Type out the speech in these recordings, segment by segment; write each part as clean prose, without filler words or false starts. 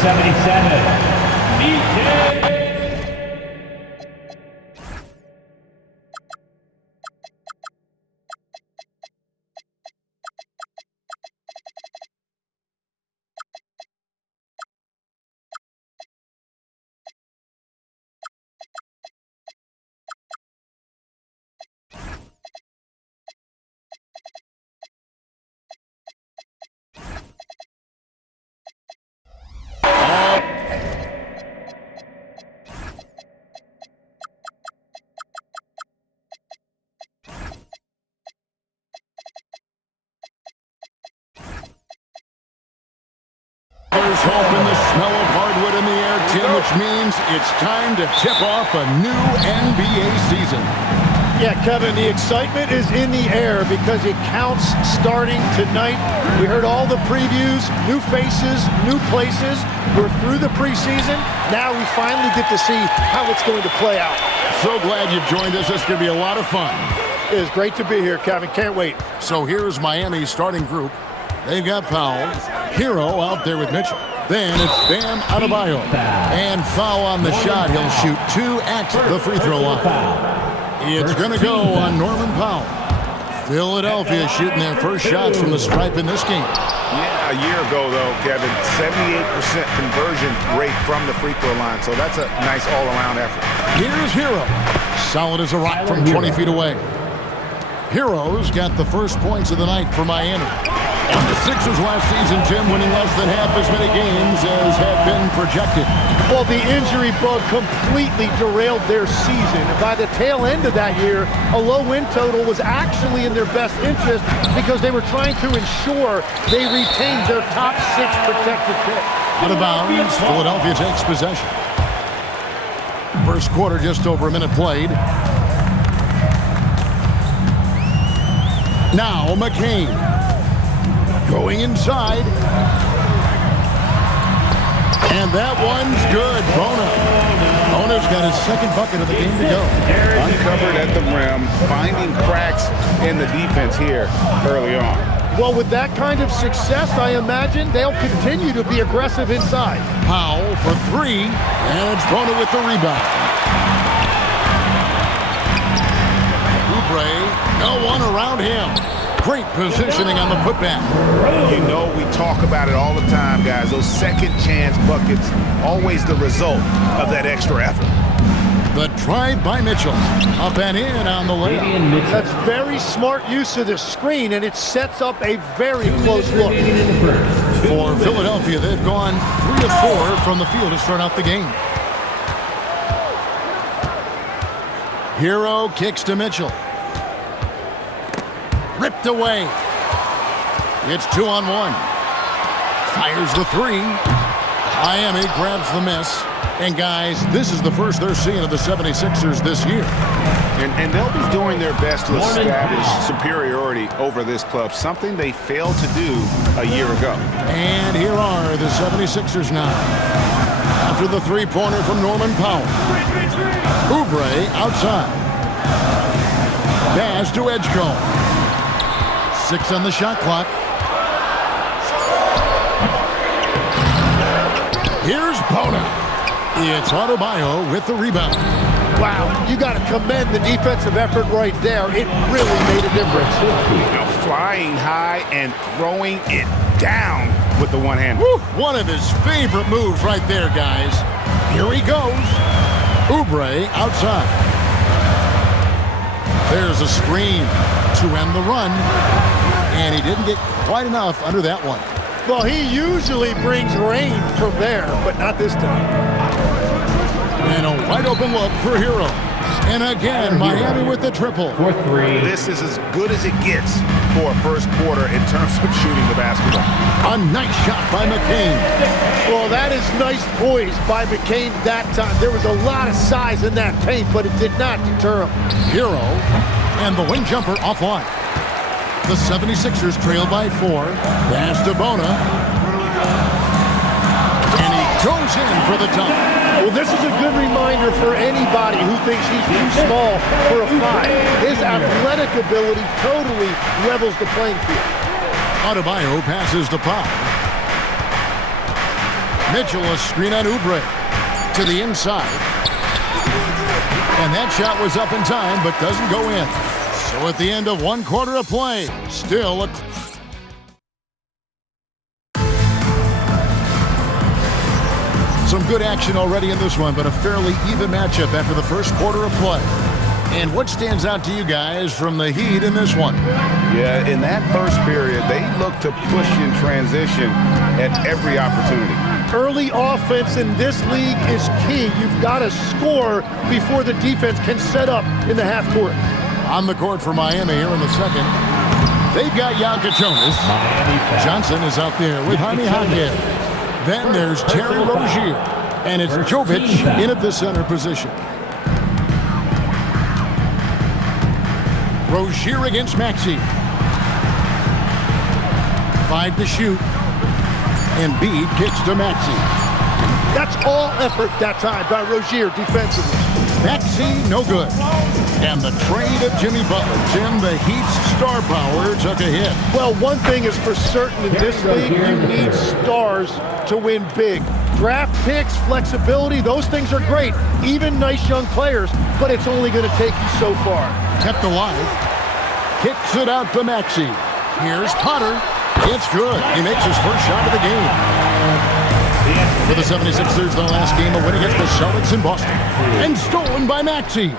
77, BK. There's hope in the smell of hardwood in the air, Tim, which means it's time to tip off a new NBA season. Yeah, Kevin, the excitement is in the air because it counts starting tonight. We heard all the previews, new faces, new places. We're through the preseason. Now we finally get to see how it's going to play out. So glad you've joined us. This is going to be a lot of fun. It is great to be here, Kevin. Can't wait. So here's Miami's starting group. They've got Powell, Hero out there with Mitchell. Then it's Bam Adebayo. And foul on the shot. He'll shoot 2 at the free throw line. It's going to go on Norman Powell. Philadelphia shooting their first shots from the stripe in this game. Yeah, a year ago, though, Kevin, 78% conversion rate from the free throw line. So that's a nice all-around effort. Here's Hero. Solid as a rock from 20 feet away. Hero's got the first points of the night for Miami. And the Sixers last season, Tim, winning less than half as many games as had been projected. Well, the injury bug completely derailed their season. And by the tail end of that year, a low win total was actually in their best interest because they were trying to ensure they retained their top 6 protected pick. Out of bounds, Philadelphia takes possession. First quarter, just over a minute played. Now McCain. Going inside. And that one's good. Bona's got his second bucket of the game to go. Uncovered at the rim, finding cracks in the defense here early on. Well, with that kind of success, I imagine they'll continue to be aggressive inside. Powell for 3, and it's Bona with the rebound. Oubre, no one around him. Great positioning on the putback. You know we talk about it all the time, guys. Those second chance buckets, always the result of that extra effort. The drive by Mitchell. Up and in on the layup. That's very smart use of the screen, and it sets up a very close look. For Philadelphia, they've gone 3 of 4 from the field to start out the game. Hero kicks to Mitchell. Ripped away. It's 2-on-1. Fires the 3. Miami grabs the miss. And guys, this is the first they're seeing of the 76ers this year. And they'll be doing their best to establish superiority over this club, something they failed to do a year ago. And here are the 76ers now. After the three-pointer from Norman Powell. Oubre outside. Pass to Edgecombe. 6 on the shot clock. Here's Bona. It's Adebayo with the rebound. Wow, you got to commend the defensive effort right there. It really made a difference. Now flying high and throwing it down with the one hand. Woo, one of his favorite moves right there, guys. Here he goes. Oubre outside. There's a screen to end the run. And he didn't get quite enough under that one. Well, he usually brings rain from there, but not this time. And a wide open look for Hero. And again, Miami with the triple. For 3. This is as good as it gets for a first quarter in terms of shooting the basketball. A nice shot by McCain. Well, that is nice poise by McCain that time. There was a lot of size in that paint, but it did not deter him. Hero and the wing jumper offline. The 76ers trail by 4. Pass to Bona. And he goes in for the dunk. Well, this is a good reminder for anybody who thinks he's too small for a 5. His athletic ability totally levels the playing field. Adebayo passes to Powell. Mitchell, a screen on Oubre. To the inside. And that shot was up in time, but doesn't go in. So at the end of 1 quarter of play, still a... Some good action already in this one, but a fairly even matchup after the first quarter of play. And what stands out to you guys from the Heat in this one? Yeah, in that first period, they looked to push in transition at every opportunity. Early offense in this league is key. You've got to score before the defense can set up in the half court. On the court for Miami here in the second. They've got Jokic. Johnson is out there with Jaime Jaquez. Then there's Terry Rozier. And it's Jovic in at the center position. Rozier against Maxey. 5 to shoot. Embiid kicks to Maxey. That's all effort that time by Rozier defensively. Maxey, no good. And the trade of Jimmy Butler. Tim, the Heat's star power took a hit. Well, one thing is for certain in this league, you need stars to win big. Draft picks, flexibility, those things are great. Even nice young players, but it's only going to take you so far. Kept alive. Kicks it out to Maxey. Here's Potter. It's good. He makes his first shot of the game. For the 76ers, the last game, a win against the Celtics in Boston. And stolen by Maxey.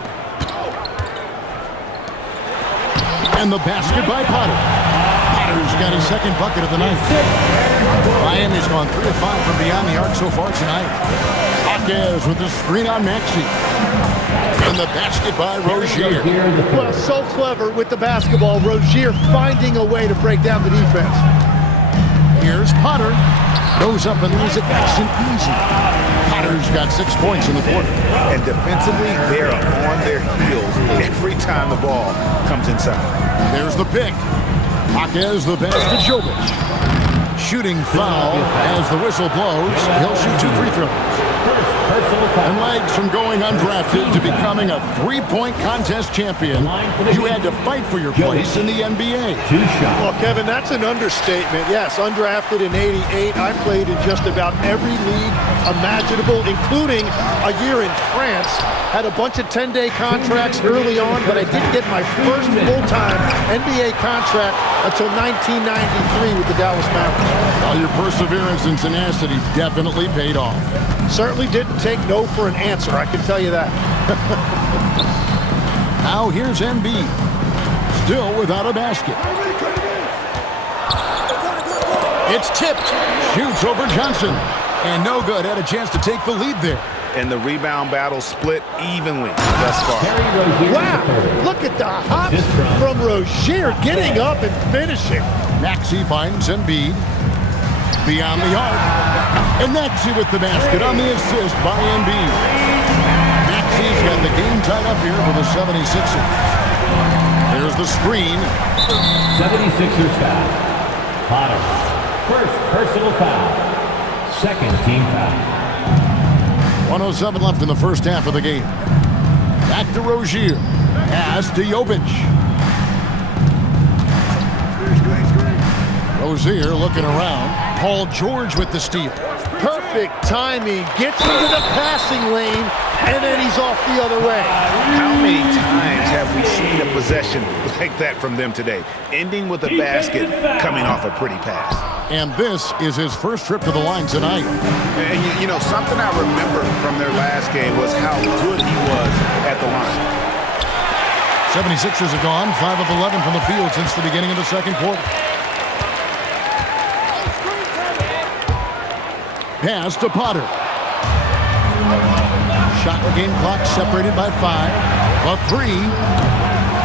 And the basket by Potter. Potter's got his second bucket of the night. Miami's gone 3 of 5 from beyond the arc so far tonight. Jaquez with the screen on Maxey. And the basket by Rozier. Well, so clever with the basketball. Rozier finding a way to break down the defense. Here's Potter. Goes up and leaves it nice and easy. Potter's got 6 points in the quarter. And defensively, they're on their heels every time the ball comes inside. There's the pick. Jaquez the pass to Jovic. Shooting foul as the whistle blows. He'll shoot 2 free throws. And legs from going undrafted to becoming a 3-point contest champion. You had to fight for your place in the NBA. Well, Kevin, that's an understatement. Yes, undrafted in '88. I played in just about every league imaginable, including a year in France. Had a bunch of 10-day contracts early on, but I didn't get my first full-time NBA contract until 1993 with the Dallas Mavericks. Well, your perseverance and tenacity definitely paid off. Certainly didn't take no for an answer, I can tell you that. Now here's Embiid. Still without a basket. It's tipped. Shoots over Johnson. And no good. Had a chance to take the lead there. And the rebound battle split evenly thus far. Wow, look at the hops from Rozier getting up and finishing. Maxey finds Embiid. Beyond the arc. And Maxey with the basket on the assist by Embiid. Maxey's got the game tied up here for the 76ers. There's the screen. 76ers foul. Potter. First personal foul. Second team foul. 1:07 left in the first half of the game. Back to Rozier. Pass to Jovic. Rozier looking around. Paul George with the steal. Perfect timing. Gets into the passing lane, and then he's off the other way. How many times have we seen a possession like that from them today? Ending with a basket, coming off a pretty pass. And this is his first trip to the line tonight. And you know, something I remember from their last game was how good he was at the line. 76ers have gone 5 of 11 from the field since the beginning of the second quarter. Pass to Potter. Shot game clock separated by 5. A 3.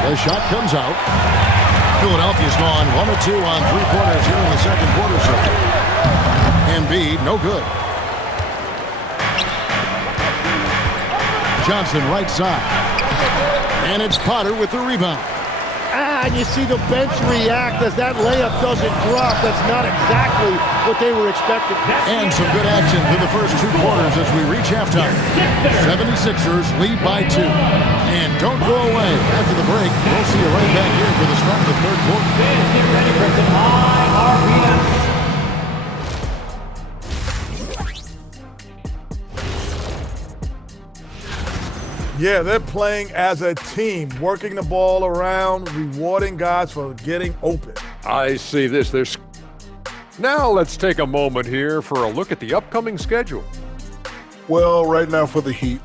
The shot comes out. Philadelphia's gone 1 of 2 on 3-pointers here in the second quarter so far. Embiid, no good. Johnson right side. And it's Potter with the rebound. And you see the bench react as that layup doesn't drop. That's not exactly what they were expecting. And some good action through the first 2 quarters as we reach halftime. 76ers lead by 2. And don't go away. After the break, we'll see you right back here for the start of the third quarter. Fans, get ready for some high RPM. Yeah, they're playing as a team, working the ball around, rewarding guys for getting open. I see this. Now let's take a moment here for a look at the upcoming schedule. Well, right now for the Heat,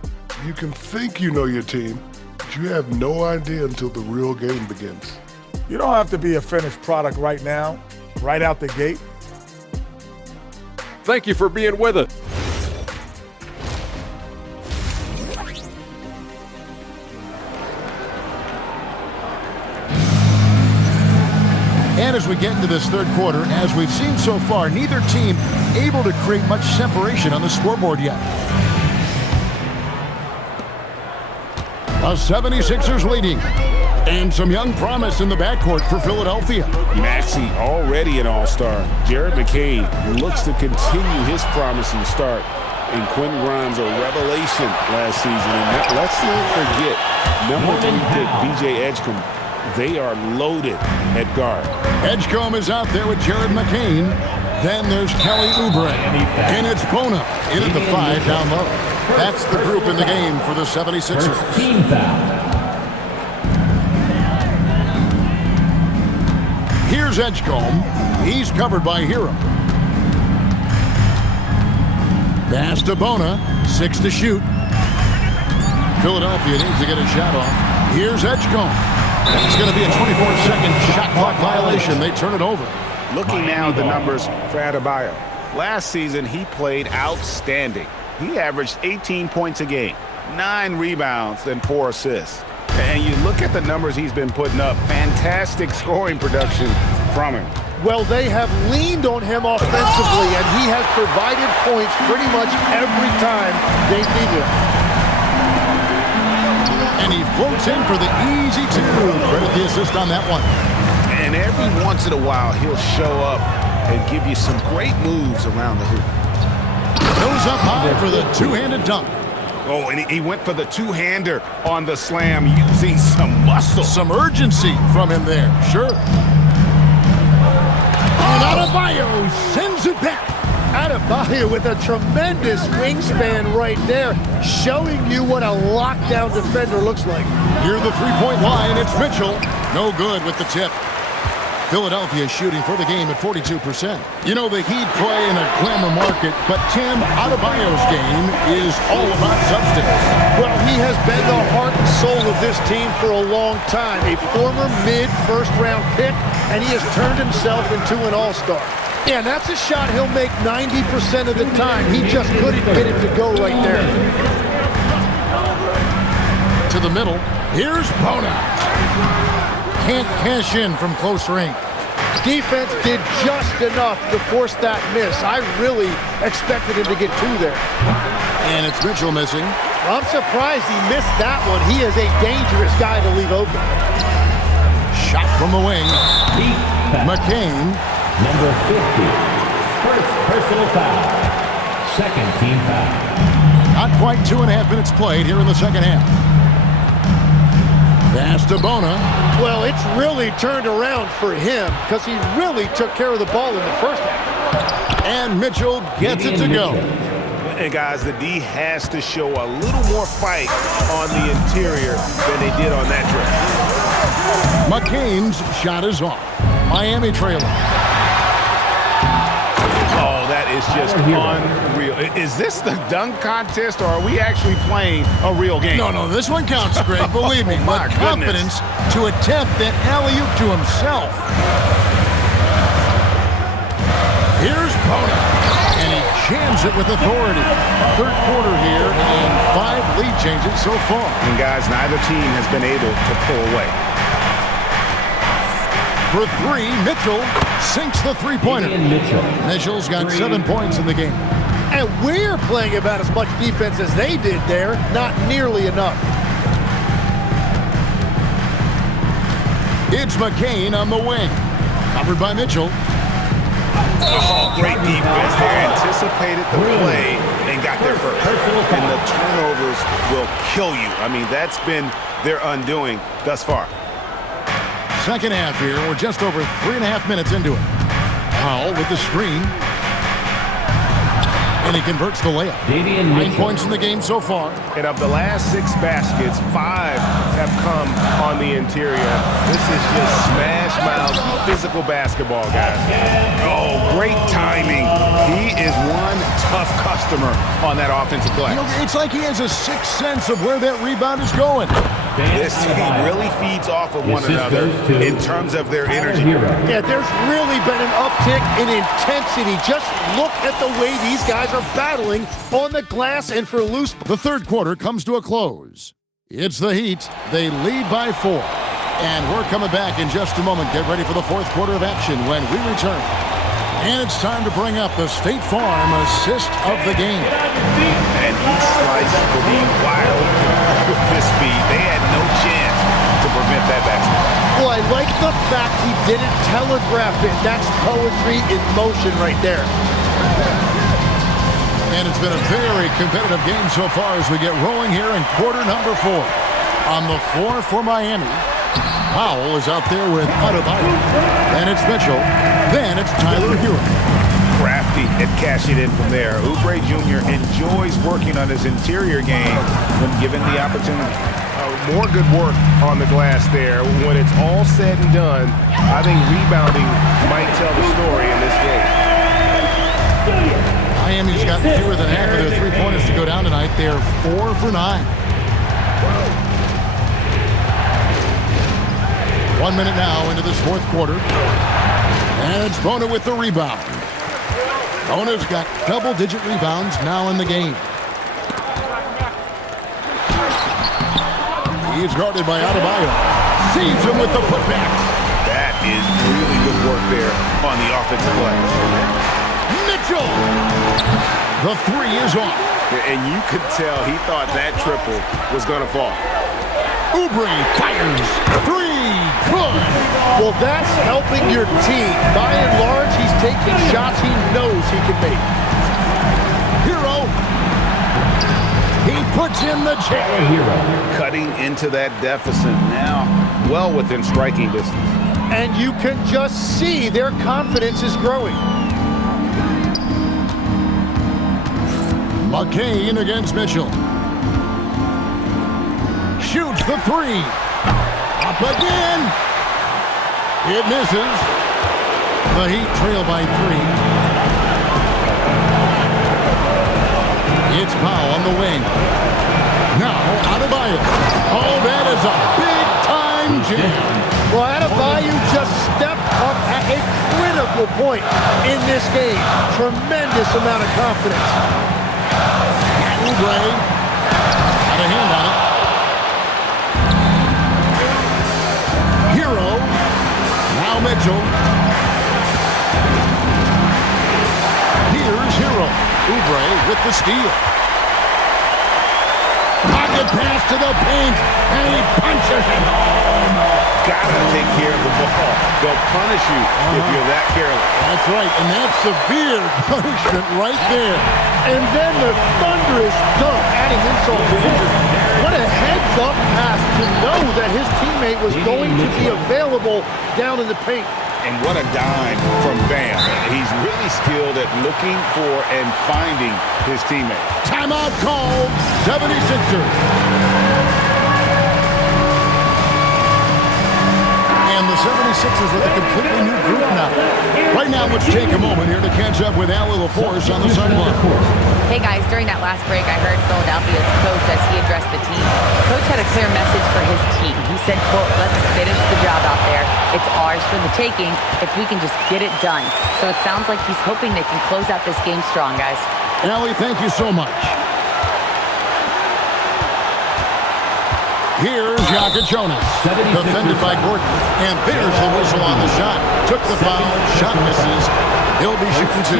you can think you know your team, but you have no idea until the real game begins. You don't have to be a finished product right now, right out the gate. Thank you for being with us. And as we get into this third quarter, as we've seen so far, neither team able to create much separation on the scoreboard yet. The 76ers leading. And some young promise in the backcourt for Philadelphia. Maxey already an all-star. Jared McCain looks to continue his promising start. And Quentin Grimes, a revelation last season. And let's not forget, number 3 pick, B.J. Edgecombe. They are loaded at guard. Edgecombe is out there with Jared McCain. Then there's Kelly Oubre. And it's Bona in at the 5 down low. That's the group in the game for the 76ers. First team foul. Here's Edgecombe. He's covered by Hero. Pass to Bona. 6 to shoot. Philadelphia needs to get a shot off. Here's Edgecombe. It's going to be a 24-second shot clock violation. They turn it over. Looking now at the numbers for Adebayo. Last season, he played outstanding. He averaged 18 points a game, 9 rebounds, and 4 assists. And you look at the numbers he's been putting up, fantastic scoring production from him. Well, they have leaned on him offensively, and he has provided points pretty much every time they've needed him. And he floats in for the easy 2. Credit the assist on that one. And every once in a while, he'll show up and give you some great moves around the hoop. Goes up high for the two-handed dunk. Oh, and he went for the two-hander on the slam using some muscle. Some urgency from him there, sure. And Adebayo sends it back. Adebayo with a tremendous wingspan right there, showing you what a lockdown defender looks like. Near the three-point line, it's Mitchell. No good with the tip. Philadelphia shooting for the game at 42%. You know, the Heat play in a glamour market, but Tim, Adebayo's game is all about substance. Well, he has been the heart and soul of this team for a long time. A former mid-first-round pick, and he has turned himself into an all-star. Yeah, and that's a shot he'll make 90% of the time. He just couldn't get it to go right there. To the middle. Here's Bona. Can't cash in from close range. Defense did just enough to force that miss. I really expected him to get 2 there. And it's Mitchell missing. I'm surprised he missed that one. He is a dangerous guy to leave open. Shot from the wing. McCain. Number 50. First personal foul. Second team foul. Not quite 2.5 minutes played here in the second half. Pass to Bona. Well, it's really turned around for him because he really took care of the ball in the first half. And Mitchell gets it to go. And guys, the D has to show a little more fight on the interior than they did on that trip. McCain's shot is off. Miami trailing. Oh, that is just unreal. Is this the dunk contest, or are we actually playing a real game? No, this one counts, Greg. Believe me. My with confidence to attempt that alley-oop to himself. Here's Bona. And he jams it with authority. Third quarter here and 5 lead changes so far. And guys, neither team has been able to pull away. For 3, Mitchell sinks the three-pointer. Mitchell's got 7 points in the game. And we're playing about as much defense as they did there. Not nearly enough. It's McCain on the wing. Covered by Mitchell. Oh, great defense there. Anticipated the play and got there first. And the turnovers will kill you. I mean, that's been their undoing thus far. Second half here. We're just over 3.5 minutes into it. Powell with the screen. And he converts the layup. 9 points in the game so far. And of the last 6 baskets, 5 have come on the interior. This is just smash-mouth physical basketball, guys. Oh, great timing. He is one tough customer on that offensive play. You know, it's like he has a sixth sense of where that rebound is going. This team really feeds off of one another in terms of their energy. Yeah, there's really been an uptick in intensity. Just look at the way these guys are battling on the glass and for loose. The third quarter comes to a close. It's the Heat. They lead by 4. And we're coming back in just a moment. Get ready for the fourth quarter of action when we return. And it's time to bring up the State Farm assist of the game. And he sliced for being wild with his feet. They had no chance to prevent that basket. Well, I like the fact he didn't telegraph it. That's poetry in motion right there. And it's been a very competitive game so far as we get rolling here in quarter number 4. On the floor for Miami, Powell is out there with Adebayo. Then it's Mitchell. Then it's Tyler Hero. Crafty at cashing in from there. Oubre Jr. enjoys working on his interior game when given the opportunity. More good work on the glass there. When it's all said and done, I think rebounding might tell the story in this game. Miami's got fewer than half of their three-pointers to go down tonight. They're 4 for 9. 1 minute now into this fourth quarter. And it's Bona with the rebound. Bona's got double-digit rebounds now in the game. He's guarded by Adebayo. Sees him with the putbacks. That is really good work there on the offensive play. Mitchell! The 3 is off. And you could tell he thought that triple was going to fall. Oubre fires. 3. Good. Well, that's helping your team. By and large, he's taking shots he knows he can make. Hero. He puts in the jam. Cutting into that deficit now, well within striking distance. And you can just see their confidence is growing. McCain against Mitchell. Shoots the 3. Up again. It misses. The Heat trail by 3. It's Powell on the wing. Now Adebayo. Oh, that is a big-time jam. Well, Adebayo just stepped up at a critical point in this game. Tremendous amount of confidence. Oubre had a hand on it. Hero. Now Mitchell. Here's Hero. Oubre with the steal. Pocket pass to the paint, and he punches it home. Gotta take care of the ball. They'll punish you if you're that careless. That's right, and that's severe punishment right there. And then the thunderous dunk, adding insult to injury. What a heads-up pass to know that his teammate was going to be available down in the paint. And what a dime from Bam. He's really skilled at looking for and finding his teammate. Timeout called, 76ers. And the 76ers with a completely new group now. Right now, let's take a moment here to catch up with Allie LaForce on the sideline. Hey guys, during that last break, I heard Philadelphia's coach as he addressed the team. Coach had a clear message for his team. He said, quote, let's finish the job out there. It's ours for the taking if we can just get it done. So it sounds like he's hoping they can close out this game strong, guys. Allie, thank you so much. Here's Jonas, defended by Gordon. And there's the whistle on the shot. Took the foul, shot misses. He'll be shooting 2.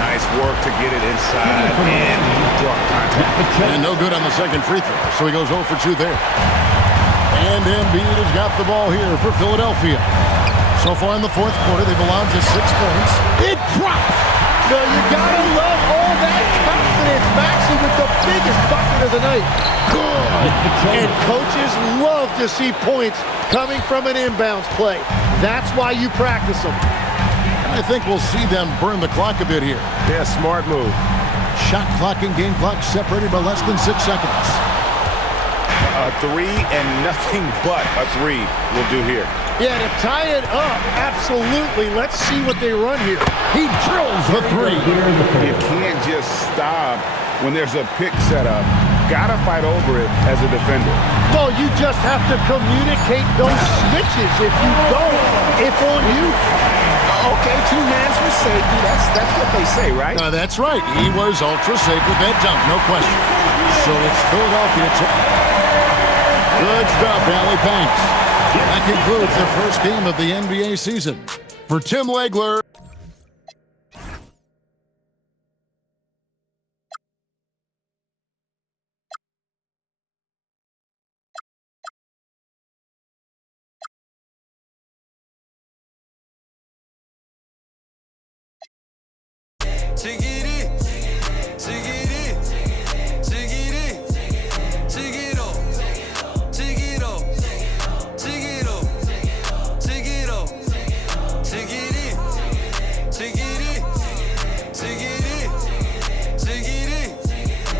Nice work to get it inside and drop contact. And no good on the second free throw, so he goes 0 for 2 there. And Embiid has got the ball here for Philadelphia. So far in the fourth quarter, they've allowed just 6 points. It drops! No, you gotta love all that confidence. Maxey with the biggest bucket of the night. Good! And coaches love to see points coming from an inbounds play. That's why you practice them. I think we'll see them burn the clock a bit here. Yeah, smart move. Shot clock and game clock separated by less than 6 seconds. A three and nothing but a three will do here. Yeah, to tie it up, absolutely. Let's see what they run here. He drills the three. You can't just stop when there's a pick set up. Gotta fight over it as a defender. Well, you just have to communicate those switches. If you don't, it's on you. Okay, 2 hands for safety. That's what they say, right? That's right. He was ultra safe with that dunk, no question. So it's Philadelphia. Good stuff, Allie. Thanks. That concludes the first game of the NBA season. For Tim Legler. Take it